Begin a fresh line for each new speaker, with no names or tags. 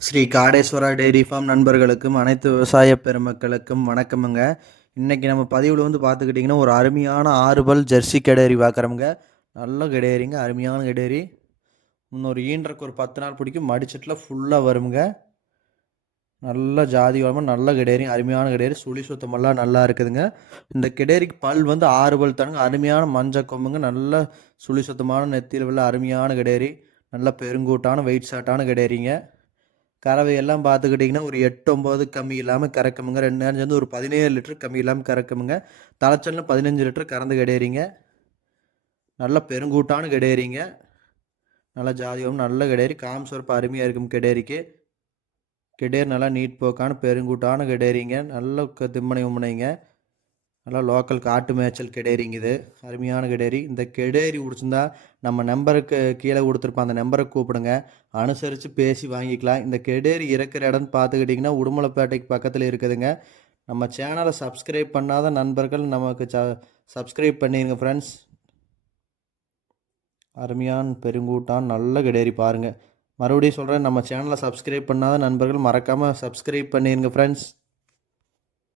Sri Kadeswara dairy farm நண்பர்களுக்கும் அனைத்து விவசாய பெருமக்களுக்கும் வணக்கமுங்க. இன்றைக்கி நம்ம பதிவில் வந்து பார்த்துக்கிட்டிங்கன்னா ஒரு அருமையான ஆறுபல் ஜெர்சி கெடேரி பார்க்குறோமுங்க நல்ல கெடேரிங்க அருமையான கெடேரி. இன்னொரு ஈன்றக்கு ஒரு பத்து நாள் பிடிக்கும் மடிச்சட்டில் ஃபுல்லாக வருங்க நல்ல ஜாதி வளமாக நல்ல கிடேரி அருமையான கிடேரி. சுழி சுத்தமெல்லாம் நல்லா இருக்குதுங்க. இந்த கிடேரிக்கு பல் வந்து ஆறு பல் தானுங்க. அருமையான மஞ்சள் கொம்புங்க. நல்ல சுழி சுத்தமான நெத்தியில் உள்ள அருமையான கிடேரி. நல்ல பெருங்கூட்டான வெயிட் சாட்டான கிடேரிங்க. கறவை எல்லாம் பார்த்துக்கிட்டிங்கன்னா ஒரு எட்டு ஒம்பது கம்மி இல்லாமல் கறக்குமுங்க. ரெண்டு நேரம் சேர்ந்து ஒரு பதினேழு லிட்டர் கம்மி இல்லாமல் கறக்குமுங்க. தலைச்சல்ல பதினஞ்சு லிட்டர் கறந்து கிடையாரிங்க நல்ல பெருங்கூட்டான நல்லா நல்ல ஜாதியும் நல்ல கிடையாரி காம்சொரப்பு அருமையாக இருக்கும் கிடையறிக்கு கிடையர் நல்லா நீட் போக்கான பெருங்கூட்டான கிடையிறீங்க நல்ல க- திம்மனை உம்மனைங்க. நல்லா லோக்கல் காட்டு மேய்ச்சல் கெடேரிங்க இது அருமையான கிடேரி. இந்த கெடேரி பிடிச்சிருந்தா நம்ம நம்பருக்கு கீழே கொடுத்துருப்போம் அந்த நம்பரை கூப்பிடுங்க. அனுசரித்து பேசி வாங்கிக்கலாம். இந்த கெடேரி இருக்கிற இடம்னு பார்த்துக்கிட்டிங்கன்னா உடுமலைப்பேட்டைக்கு பக்கத்தில் இருக்குதுங்க. நம்ம சேனலை சப்ஸ்கிரைப் பண்ணாத நண்பர்கள் நமக்கு ச சப்ஸ்கிரைப் பண்ணிடுங்க ஃப்ரெண்ட்ஸ் அருமையான பெருங்கூட்டான் நல்ல கெடேரி பாருங்கள் மறுபடியும் சொல்கிறேன் நம்ம சேனலை சப்ஸ்கிரைப் பண்ணாத நண்பர்கள் மறக்காமல் சப்ஸ்கிரைப் பண்ணிடுங்க ஃப்ரெண்ட்ஸ்